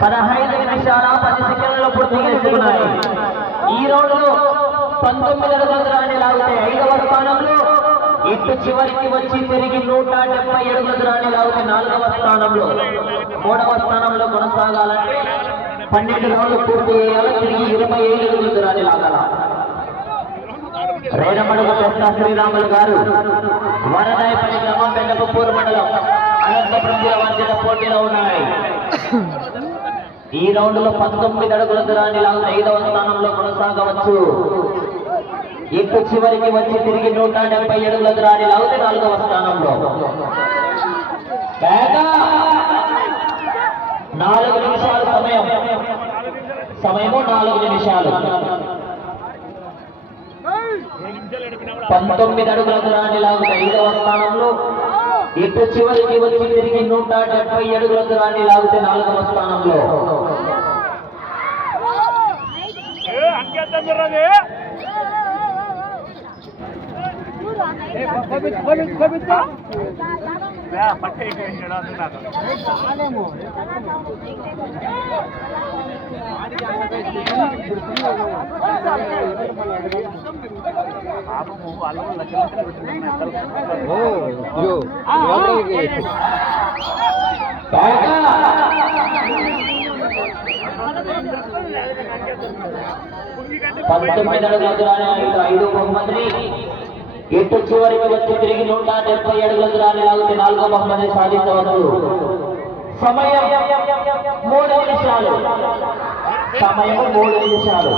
15 నిమిషాల 10 సెకండ్లలో పూర్తి చేసుకున్నాయి. ఈ రౌండ్ లో 19 అడుగుల దూరాన్ని లాగితే 5వ స్థానంలో, ఇటు చివరికి వచ్చి తిరిగి 170 అడుగుల దూరాన్ని లాగితే 4వ స్థానంలో, 3వ స్థానంలో కొనసాగాలంటే 12 రౌండ్లు పూర్తి చేయాలి. తిరిగి 25 అడుగుల దూరాన్ని లాగాల. రేణమడుగు కృష్ణ శ్రీరాములు గారు వరదాయపల్లి గ్రామం పెద్దపూర్ మండలం అనంతపురం జిల్లా మధ్య పోటీలో ఉన్నాయి. ఈ రౌండ్ లో 19 అడుగుల దూరాన్ని లాగితే 5వ స్థానంలో కొనసాగవచ్చు. ఇటు చివరికి వచ్చి తిరిగి 170 అడుగుల దూరాన్ని లాగితే 4వ స్థానంలో. 4 నిమిషాలు సమయము 4 నిమిషాలు. 19 అడుగుల దూరాన్ని లాగితే 5వ స్థానంలో, ఇటు చివరికి వచ్చి తిరిగి 170 అడుగుల దూరాన్ని లాగితే 4వ స్థానంలో. పంతొమ్మిది అడుగుల దూరాన్ని 5 బహుమతిని, ఇటు చివరికి వచ్చి తిరిగి 170 అడుగుల దూరాన్ని లాగితే 4వ బహుమతి సాధించవచ్చు. సమయం 3 నిమిషాలు. సమయం 3 నిమిషాలు.